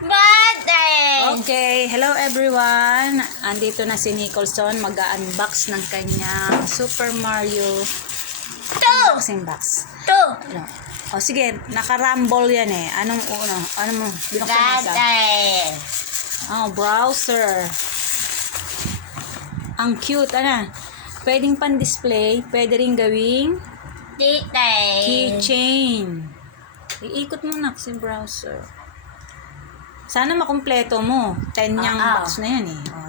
Birthday! Okay, hello everyone. Andito na si Nicholson mag-unbox ng kanyang Super Mario unboxing box. Ano? O sige, naka-rumble yan eh. Anong uno? Ano mo? Binuksan mo isa? Birthday! Oh, browser. Ang cute, ano? Pwedeng pan-display, pwede rin gawing Birthday! keychain. Iikot mo na kasi browser. Sana makumpleto mo. 10 yung box na yan eh. Oh,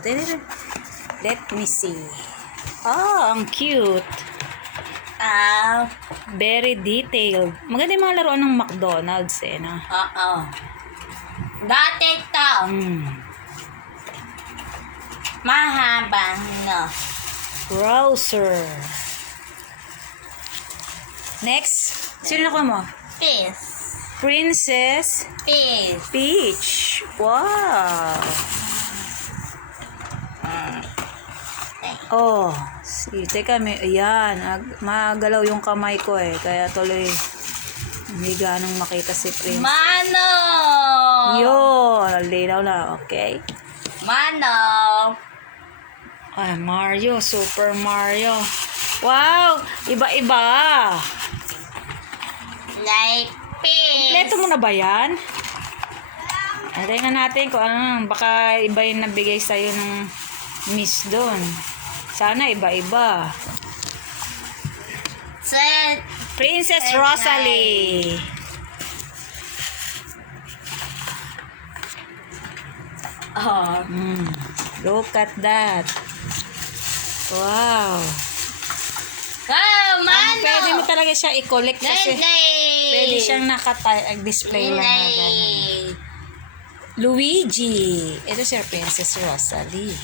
let me see. Oh, ang cute. Very detailed. Maganda yung mga laruan ng McDonald's eh. No? Dati ito. Mahaba no. Browser. Next. Sino nakuha mo? Peace. Princess Peace. Peach. Wow. Oh, teka, ayan, magalaw yung kamay ko eh, kaya tuloy hindi ganong makita si Prince. Mano! Yun, linaw na, okay? Mano! Ay, Mario, Super Mario. Wow, iba-iba. Like peace. Kompleto mo na ba yan? Tingnan natin kung ano, baka iba yung nabigay sa'yo ng miss doon. Sana iba-iba. Set. Princess Rosalie. Look at that. Wow. Mano! Pwede mo talaga siya i-collect kasi pwede siyang naka-display lang na ganun. Luigi. Ito siya, Princess Rosalie.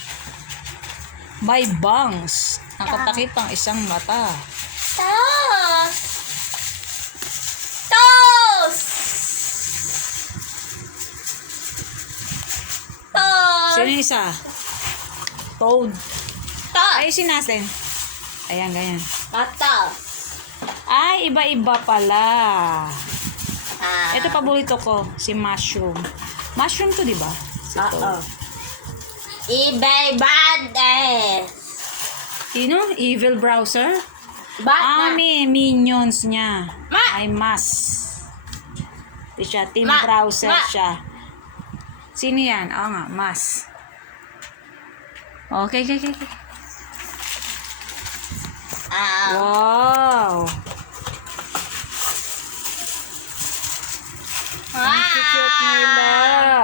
May bangs. Nakatakip ang isang mata. Toast! Toast! Toast! Sino yung isa? Toad. Toast! Ayusin natin. Ayan, ganyan. Toast! Ay, iba-iba pala. Ito paborito ko, si Mushroom. Mushroom to, di ba? Si Toad. Iba-iba Sino? Evil Browser? Batman. May minions niya. Ay, mas. Ito siya, Team Browser siya. Sino yan? Oo nga, mas. Okay. Wow. Ang cute nila.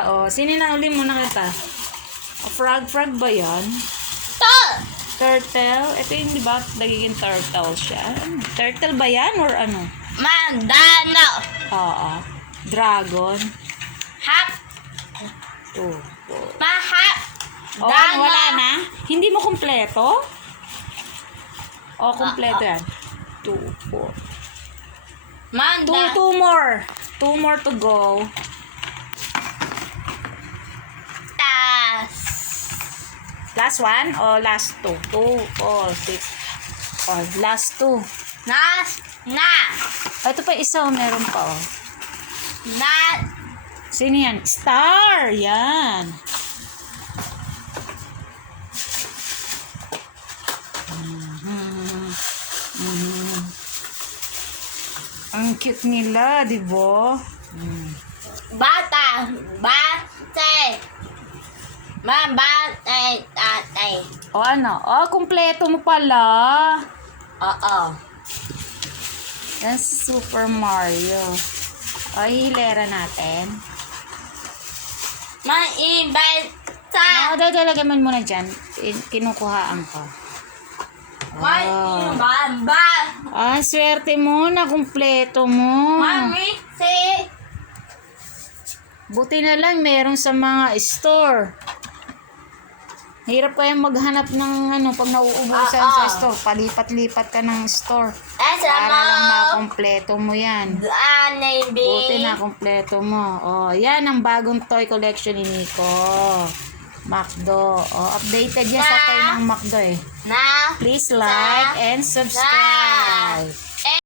Oh, sino na uli mo nakita? Frog ba yan? Turtle? Ito yung diba nagiging turtle siya? Turtle ba yan or ano? Mandano. Oo. Dragon. Hap. Mahap. Oh, ano, wala na? Hindi mo kumpleto? Oh, kumpleto yan. 2, 4. Manda. 2 more. 2 more to go. Tas. Last one o last 2? 2, 4, 6. Oh, last 2. Nas. Na. Ito pa isa, meron pa oh. Na. Sino yan? Star! Yan. Ang cute nila, di ba? Bata. Bate. Mabate. Tate. O ano? O, kumpleto mo pala. Oo. Yan si Super Mario. O, hilera natin. Maibata. Dadalagyan mo muna dyan. Kinukuhaan ko. Maibaba. Swerte mo na kumpleto mo. Mami, si. Buti na lang meron sa mga store. Hirap kayang maghanap ng pag nauubusan sa store. Palipat-lipat ka ng store. Para lang makumpleto mo yan. Buti na kumpleto mo. Oh, yan ang bagong toy collection ni Nico. McDo. Oh, updated yan sa toy ng McDo eh. Please like and subscribe.